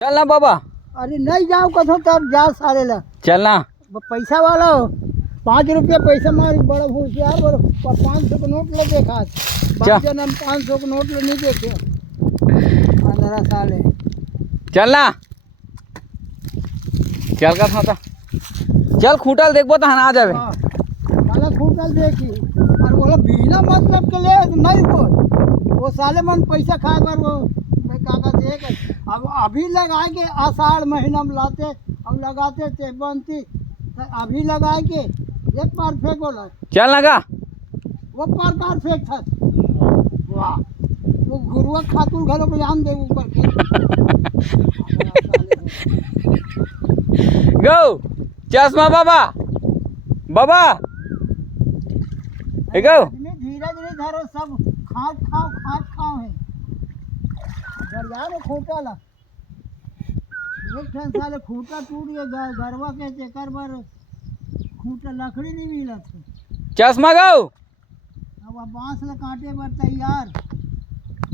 चलना बाबा। अरे नहीं जाओ कथो तब जाओ सारे ला चलना पैसा वाला हो 5 रुपया पैसा मार बड़ा होशियार बड़ो 500 का नोट ले देखा जन्म 500 का नोट ले नहीं देखे 15 साल है। चलना चल का था चल खूटल देखबो तो हना जावे साला खूटल देखी और बोला बिना मतलब के ले नहीं वो साले मन पैसा खाए पर वो काका देख अब अभी लगाएंगे आषाढ़ महीना में लाते अब लगाते थे बनती तो अभी लगाए के एक बार फेंको ला चल लगा वो बार फेंक था वाह वो गुरुआ खातून घरों पे जान दे ऊपर गो चश्मा बाबा बाबा गो धीरे धीरे धरो सब खाओ है दरिया में खूटा ला एक ठन साले खूटा टूट गया गरवा के चक्कर पर खूटा लकड़ी नहीं मिला था चश्मा गो अब बांस ला काटे पर तैयार